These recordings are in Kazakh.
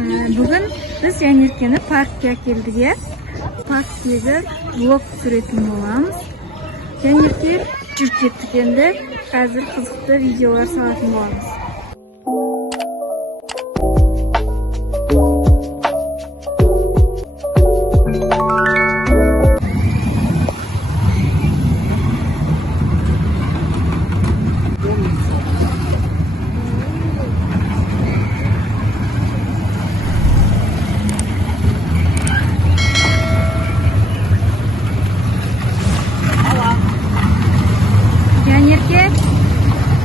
Бүгін біз Жанеркені паркке келдік, иә? Парктегі влог түсіретін боламыз. Жанерке жүріп кеттік, енді қазір қызықты видеолар салатын боламыз.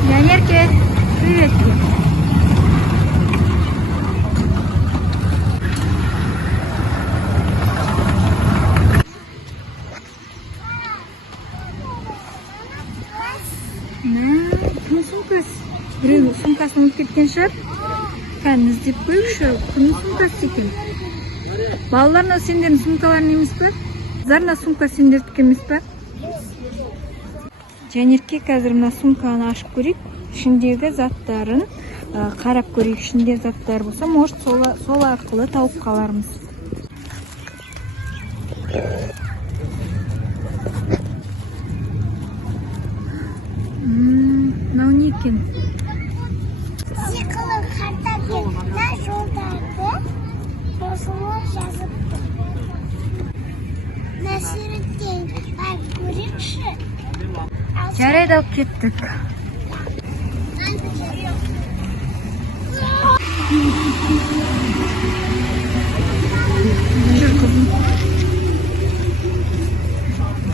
Жанерке, привет. Кім сумкасы? Біреу сумкасын ұмытып кеткен шығар. Кән іздеп қойшы, кім сумкасы секілді. Балаларына сендердің сумкаларын емес пе? Зарна сумка сендердікі емес пе? Жанерке қазір мына сумканы ашып көрейік. Ішіндегі заттарын қарап көрейік. Ішінде заттар болса, может сол арқылы тауып қалармыз. Мынау не екен? Сиқылы қарта мына жолдарды қосылып жазыпты. Насиреттен бар көрейікші. Жарайды, алып кеттік. Жүр қызым.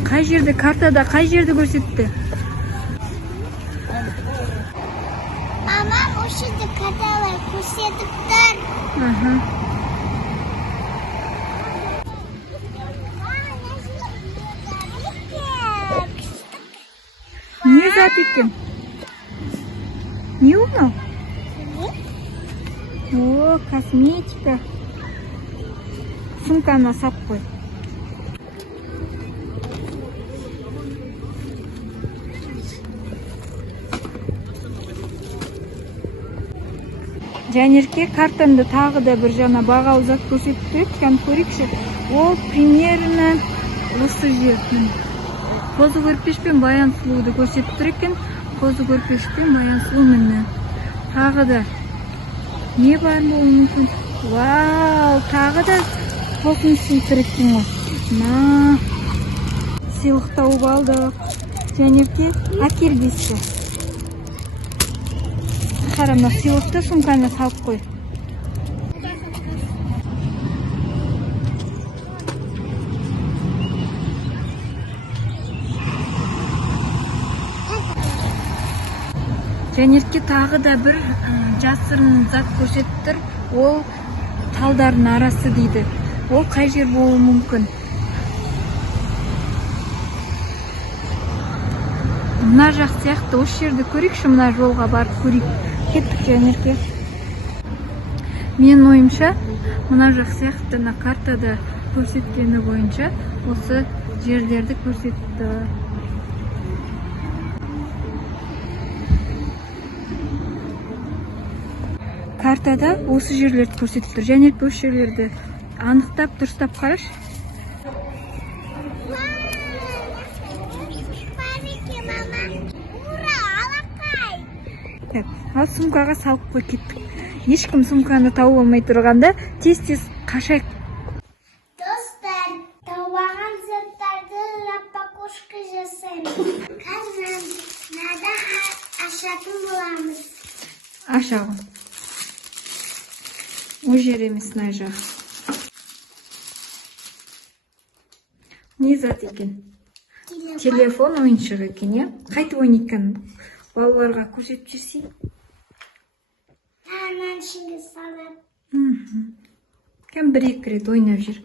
Қай жерде, картада қай жерді көрсетті? Мамам осы жерде карталар көрсетіп тұр. Не зат екен? Не ол? О, косметика. Сумканы сап қой. Жанерке картамды тағы да бір жана бағалы зат көрсетіп тұрып, кән көрейікші. Ол примерно осы жер. Қозы көрпеш пен баян сұлуды көрсетіп тұр екен. Қозы көрпеш пен баян сұлу міне. Тағы да не бар болуы мүмкін? Вау, тағы да қосымшын тұр екен ғой. На, сыйлық тауып алдық. Жанерке, әкел дейсі. Қарамна сыйлықты сумканы салып қой. Жанерке тағы да бір жасырын зат көрсетіп тұр. Ол талдардың арасы дейді. Ол қай жер болуы мүмкін? Мына жақ сияқты, осы жерді көрейікші, мына жолға барып көрейік. Кеттік, Жанерке. Мен ойымша, мына жақ сияқты, мына картада көрсеткені бойынша осы жерлерді көрсетті. Картада осы жерлерді көрсетіп тұр. Жанерке осы жерлерді анықтап, дұрыстап қараш. Ал сумкаға салып қой, кеттік. Ешкім сумканы тауып алмай тұрғанда тез-тез қашайық. Достар, тауған заттарды раппакошқа жасаймыз. Қазір мынада ашатын боламыз. Ашағым. О жер емес, мына жақ. Не зат екен? Телефон ойыншығы екен, иә? Қайтып ойнайын? Балаларға көрсетіп жүрсей? Тағынан ішінде салып. Кәм бір-екі рет ойнап жүр.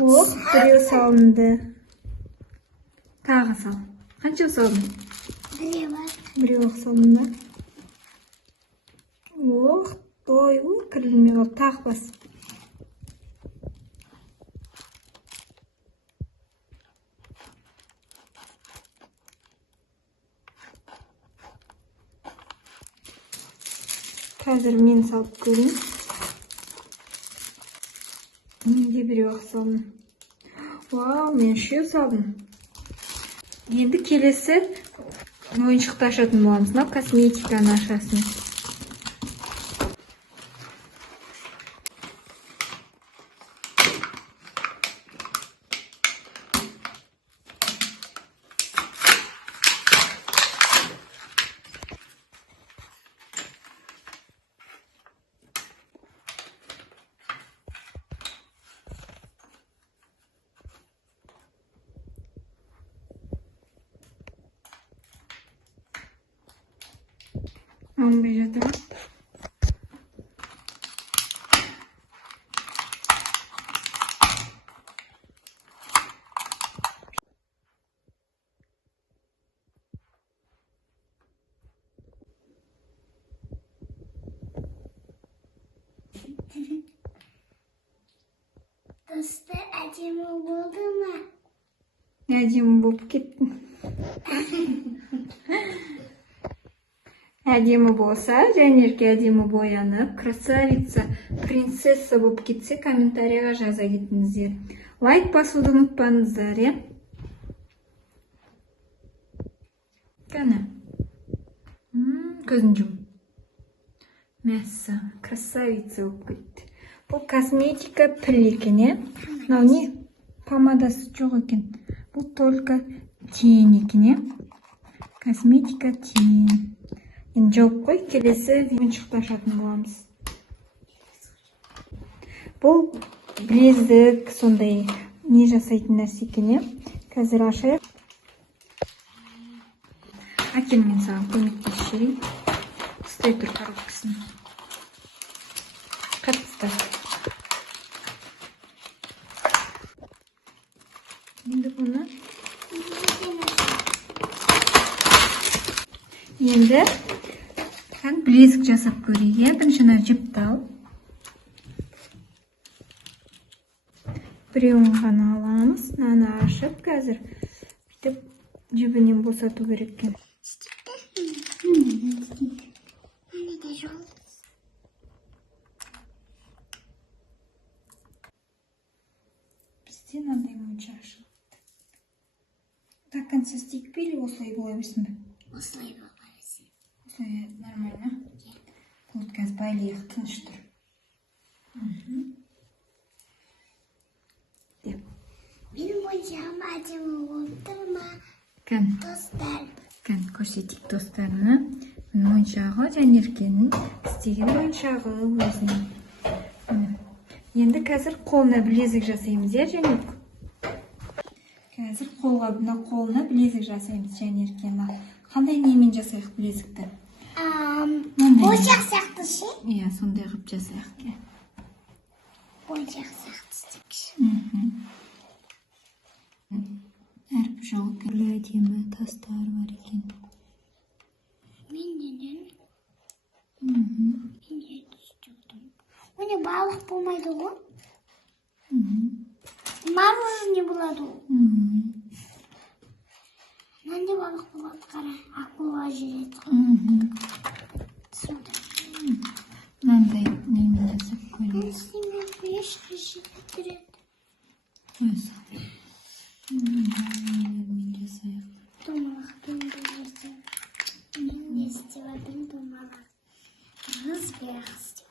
Оп, біреу салынды. Тағы сал. Қанша салдың? Біреу салынды. Ох, той, кірілмей қалып, тағы бас. Қазір мен салып көрейін. Менде біреу салдым. Вау, мен 3 салдым. Енді келесі ойыншықты ашатын боламыз. Мынау косметиканы ашасын. Алынбай жатыр ма? Достар, әдемі болды ма? Әдемі болып кеттің. Әдемі болса, жәнерге әдемі боянып, красавица, принцесса болып кетсе, комментарияға жаза кетіңіздер. Лайк басуды ұмытпаңыздар, е? Қана. Көзін жұм. Мәссі, красавица болып кетті. Бұл косметика піл екен, е? Мынау не? Помадасы жоқ екен. Бұл только тиын екен, е? Косметика тиын. Енді жауып қой, келесі ойыншықты ашатын боламыз. Бұл білезік, сондай не жасайтын нәрсе екен, е? Қазір ашайық. Әкем, мен саған көмектесейін. Ұстай тұр коробкасын. Қатты. Енді бұны. Енді білезік жасап көрейік. Бірінші жіпті ал. Біреуін ғана аламыз. Наны ашып қазір. Бүйтіп жібінен босату керек екен. Бізде мынандай монша ашылды. Так конца істейікпе, осылай бола берсін бе? Осылай бола берсін. Осылай нормально. Болды, қазір байлайық, тыныш тұр. Менің моншағым әдемі болып тұр ма? Кән. Достар. Кән, көрсетейік достарына. Менің моншағы жәнеркенің істеген моншағы өзінің. Енді қазір қолына білезік жасаймыз, е, жәнерке? Қазір қолына білезік жасаймыз, жәнеркені. Қандай немен жасайық білезікті? Моншақ сияқты ше? Иә, сондай қып жасайық ке. Моншақ сияқты істекші. Әріп жағы кірлі әдемі тастар бар екен. Мен түстірдім. Оны балық болмайды ғой? Мороженое болады ғой? Мынандай балық болады, қара. Акула жүреді ғой. Сонда. Мынандай немен жасап көрейік. Мен ешқай жетіреді. Өзі. Нелермен жасайық. Домалақпен де жасайық. Мен не істеп жатырмын, домалақ. Разбеғ істеп.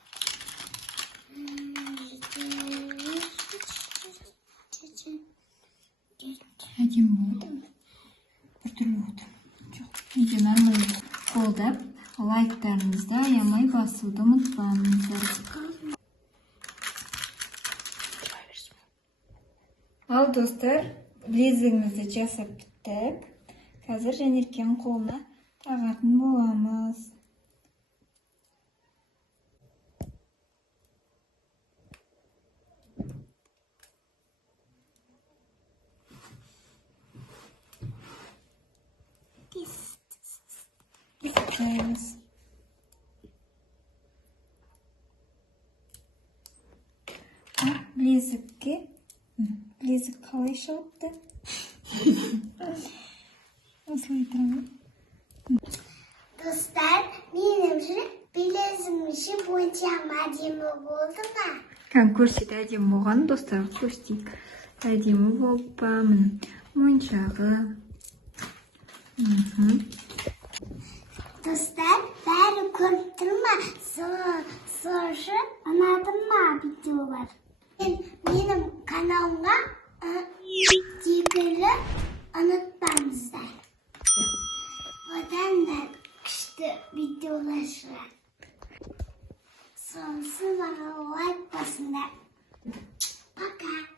Әдем болды. Біртүрлі болды. Жоқ, видео нормально қолдап, лайктарыңызды аямай басуды ұмытпаңыздар. Ал достар, білезігімізді жасап біттік. Қазір жәнеркенің қолына тағатын боламыз. Бекітеміз. Білезік қалай шығыпты? Осылай тұрамын. Dostlar, menimce bilezik Өзіңізше бойынша әдемі болды ма? Кән көрсет, әдемі болған, достарға көрсетейік. Әдемі болып па, міне моншағы. Достар, бәрі көріп тұр ма? Сошы ұнады ма видеолар? Менің каналымға тегілі ұнытпаңыздар. Одан да күшті видеолар шығады. Сонсын лайк басыңдар. Пока.